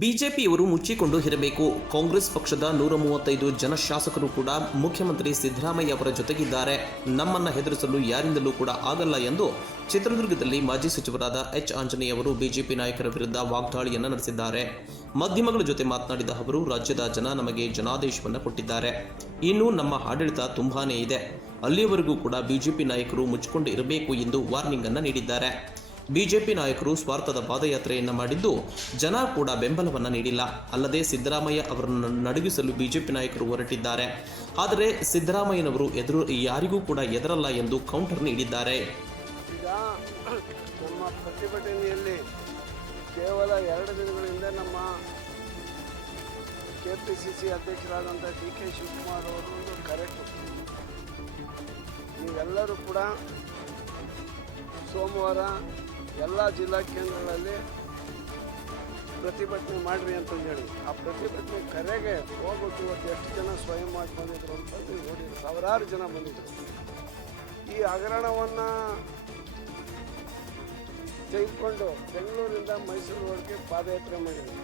ಬಿಜೆಪಿಯವರು ಮುಚ್ಚಿಕೊಂಡು ಇರಬೇಕು. ಕಾಂಗ್ರೆಸ್ ಪಕ್ಷದ 135 ಜನ ಶಾಸಕರು ಕೂಡ ಮುಖ್ಯಮಂತ್ರಿ ಸಿದ್ದರಾಮಯ್ಯ ಅವರ ಜೊತೆಗಿದ್ದಾರೆ. ನಮ್ಮನ್ನ ಹೆದರಿಸಲು ಯಾರಿಂದಲೂ ಕೂಡ ಆಗಲ್ಲ ಎಂದು ಚಿತ್ರದುರ್ಗದಲ್ಲಿ ಮಾಜಿ ಸಚಿವರಾದ ಎಚ್ ಆಂಜನೇಯ ಅವರು ಬಿಜೆಪಿ ನಾಯಕರ ವಿರುದ್ಧ ವಾಗ್ದಾಳಿಯನ್ನು ನಡೆಸಿದ್ದಾರೆ. ಮಾಧ್ಯಮಗಳ ಜೊತೆ ಮಾತನಾಡಿದ ಅವರು, ರಾಜ್ಯದ ಜನ ನಮಗೆ ಜನಾದೇಶವನ್ನು ಕೊಟ್ಟಿದ್ದಾರೆ. ಇನ್ನು ನಮ್ಮ ಆಡಳಿತ ತುಂಬಾನೇ ಇದೆ. ಅಲ್ಲಿಯವರೆಗೂ ಕೂಡ ಬಿಜೆಪಿ ನಾಯಕರು ಮುಚ್ಚಿಕೊಂಡು ಇರಬೇಕು ಎಂದು ವಾರ್ನಿಂಗ್ ಅನ್ನು ನೀಡಿದ್ದಾರೆ. ಬಿಜೆಪಿ ನಾಯಕರು ಸ್ವಾರ್ಥದ ಪಾದಯಾತ್ರೆಯನ್ನು ಮಾಡಿದ್ದು ಜನ ಕೂಡ ಬೆಂಬಲವನ್ನು ನೀಡಿಲ್ಲ. ಅಲ್ಲದೆ ಸಿದ್ದರಾಮಯ್ಯ ಅವರನ್ನು ನಡುಗಿಸಲು ಬಿಜೆಪಿ ನಾಯಕರು ಹೊರಟಿದ್ದಾರೆ. ಆದರೆ ಸಿದ್ದರಾಮಯ್ಯನವರು ಯಾರಿಗೂ ಕೂಡ ಎದರಲ್ಲ ಎಂದು ಕೌಂಟರ್ ನೀಡಿದ್ದಾರೆ. ಈಗ ನಮ್ಮ ಪ್ರತಿಭಟನೆಯಲ್ಲಿ ಕೇವಲ 2 ದಿನಗಳಿಂದ ನಮ್ಮ ಕೆಪಿಸಿಸಿ ಅಧ್ಯಕ್ಷರಾದಂಥ ಡಿ ಕೆ ಶಿವಕುಮಾರ್ ಅವರು ಒಂದು ಕರೆ ಕೊಟ್ಟರು. ನೀವೆಲ್ಲರೂ ಕೂಡ ಸೋಮವಾರ ಎಲ್ಲ ಜಿಲ್ಲಾ ಕೇಂದ್ರಗಳಲ್ಲಿ ಪ್ರತಿಭಟನೆ ಮಾಡಿರಿ ಅಂತಂದೇಳಿ ಆ ಪ್ರತಿಭಟನೆ ಕರೆಗೆ ಹೋಗ್ಬಿಟ್ಟು ಇವತ್ತು ಎಷ್ಟು ಜನ ಸ್ವಯಂ ಮಾಡಿ ಬಂದಿದ್ರು ಅಂತಂದು ನೋಡಿ, ಸಾವಿರಾರು ಜನ ಬಂದಿದ್ರು. ಈ ಹಗರಣವನ್ನು ತೆಗೆದುಕೊಂಡು ಬೆಂಗಳೂರಿಂದ ಮೈಸೂರಿವರೆಗೆ ಪಾದಯಾತ್ರೆ ಮಾಡಿದ್ರು.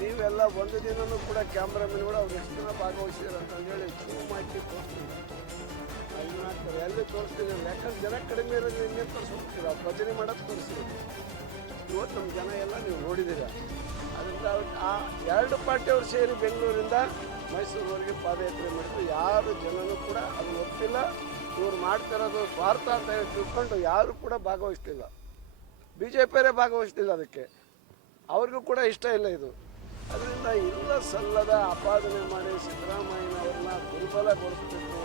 ನೀವೆಲ್ಲ ಒಂದು ದಿನವೂ ಕೂಡ ಕ್ಯಾಮ್ರಾಮನ್ಗಳು ಅವ್ರು ಎಷ್ಟು ಜನ ಭಾಗವಹಿಸಿದ್ರು ಅಂತಂದೇಳಿ ಮಾಹಿತಿ ತೋರಿಸ್ತಿದ್ರು. ಎಲ್ಲಿ ತೋರಿಸ್ತಿದ್ರು, ಯಾಕಂದ್ರೆ ಜನ ಕಡಿಮೆ ಇರೋದು ಇನ್ನೇ ತೋರಿಸ್ಬಿಡ್ತೀರ, ಭಜನೆ ಮಾಡೋದು ತೋರಿಸಿದ್ರು. ಇವತ್ತು ನಮ್ಮ ಜನ ಎಲ್ಲ ನೀವು ನೋಡಿದ್ದೀರ. ಅದರಿಂದ ಆ 2 ಪಾರ್ಟಿಯವರು ಸೇರಿ ಬೆಂಗಳೂರಿಂದ ಮೈಸೂರಿವರೆಗೆ ಪಾದಯಾತ್ರೆ ಮಾಡಿದ್ರು. ಯಾರು ಜನನೂ ಕೂಡ ಅದನ್ನು ಒಪ್ಪಿಲ್ಲ. ಇವ್ರು ಮಾಡ್ತಿರೋದು ಸ್ವಾರ್ಥ ಅಂತ ಹೇಳಿ ತಿಳ್ಕೊಂಡು ಯಾರು ಕೂಡ ಭಾಗವಹಿಸ್ತಿಲ್ಲ. B J ಪಿಯವರೇ ಭಾಗವಹಿಸ್ತಿಲ್ಲ. ಅದಕ್ಕೆ ಅವ್ರಿಗೂ ಕೂಡ ಇಷ್ಟ ಇಲ್ಲ ಇದು. ಅದರಿಂದ ಇಲ್ಲ ಸಲ್ಲದ ಆಪಾದನೆ ಮಾಡಿ ಸಿದ್ದರಾಮಯ್ಯನವ್ರನ್ನ ದುರ್ಬಲಗೊಳಿಸ್ಬೇಕು,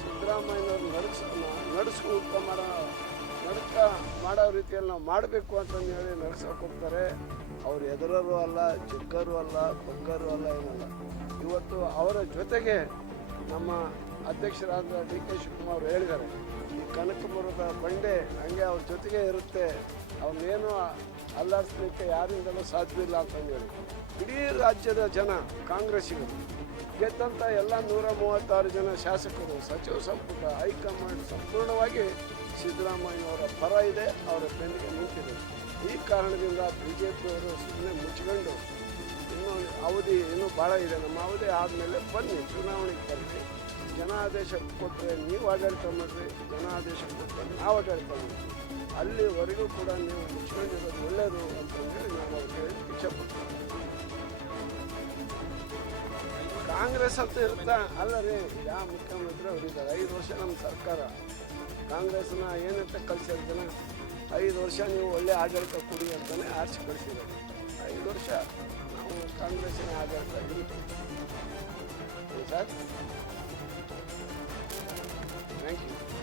ಸಿದ್ದರಾಮಯ್ಯನವ್ರು ನಡೆಸ್ಕೊಂಡು ಮಾಡೋ ರೀತಿಯಲ್ಲಿ ನಾವು ಮಾಡಬೇಕು ಅಂತಂದು ಹೇಳಿ ನಡೆಸೋಕೆ ಹೋಗ್ತಾರೆ. ಅವ್ರು ಎದುರರು ಅಲ್ಲ, ಜಗ್ಗರು ಅಲ್ಲ, ಬಗ್ಗರು ಅಲ್ಲ, ಏನಲ್ಲ. ಇವತ್ತು ಅವರ ಜೊತೆಗೆ ನಮ್ಮ ಅಧ್ಯಕ್ಷರಾದ ಡಿ ಕೆ ಶಿವಕುಮಾರ್ ಹೇಳಿದ್ದಾರೆ, ಈ ಕನಕಪುರದ ಬಂಡೆ ಹಂಗೆ ಅವ್ರ ಜೊತೆಗೆ ಇರುತ್ತೆ, ಅವನ್ನೇನು ಅಲ್ಲಾಡಿಸ್ಲಿಕ್ಕೆ ಯಾರಿಂದಲೂ ಸಾಧ್ಯವಿಲ್ಲ ಅಂತಂದೇಳಿ ಇಡೀ ರಾಜ್ಯದ ಜನ ಕಾಂಗ್ರೆಸ್ಸಿಗರು ಗೆದ್ದಂಥ ಎಲ್ಲ 136 ಜನ ಶಾಸಕರು, ಸಚಿವ ಸಂಪುಟ, ಹೈಕಮಾಂಡ್ ಸಂಪೂರ್ಣವಾಗಿ ಸಿದ್ದರಾಮಯ್ಯನವರ ಪರ ಇದೆ, ಅವರ ಬೆನ್ನಿಗೆ ನಿಂತಿದೆ. ಈ ಕಾರಣದಿಂದ ಬಿ ಜೆ ಪಿಯವರು ಸುಮ್ಮನೆ ಮುಚ್ಚಿಕೊಂಡು ಇನ್ನೂ ಭಾಳ ಇದೆ, ನಮ್ಮ ಅವಧಿ ಆದಮೇಲೆ ಬನ್ನಿ ಚುನಾವಣೆಗೆ ಬನ್ನಿ, ಜನಾದೇಶ ಕೊಟ್ಟರೆ ನೀವು ಆಡಳಿತ ಮಾಡಿರಿ, ಜನಾದೇಶ ಕೊಟ್ಟರೆ ನಾವು ಆಡಳಿತ ಮಾಡಿರಿ, ಅಲ್ಲಿವರೆಗೂ ಕೂಡ ನೀವು ಮುಚ್ಕೊಂಡಿರೋದು ಒಳ್ಳೆಯದು ಅಂತಂದೇಳಿ ನಾನು ಅವ್ರಿಗೆ ಹೇಳಿ ಇಚ್ಛೆಪಡ್ತೀನಿ. ಕಾಂಗ್ರೆಸ್ ಅಂತ ಇರ್ತಾ ಅಲ್ಲ ರೀ, ಯಾವ ಮುಖ್ಯಮಂತ್ರಿ ಅವರಿದ್ದಾರೆ. 5 ವರ್ಷ ನಮ್ಮ ಸರ್ಕಾರ ಕಾಂಗ್ರೆಸ್ನ ಏನಂತ ಕಲಿಸಿರ್ತಾನೆ, 5 ವರ್ಷ ನೀವು ಒಳ್ಳೆ ಆಡಳಿತ ಕೊಡಿ ಅಂತಲೇ ಆರಿಸಿ ಕಳಿಸಿದ್ದಾರೆ. 5 ವರ್ಷ ನಾವು ಕಾಂಗ್ರೆಸ್ಸಿನ ಆಡಳಿತ ಇರುತ್ತೆ ಸರ್.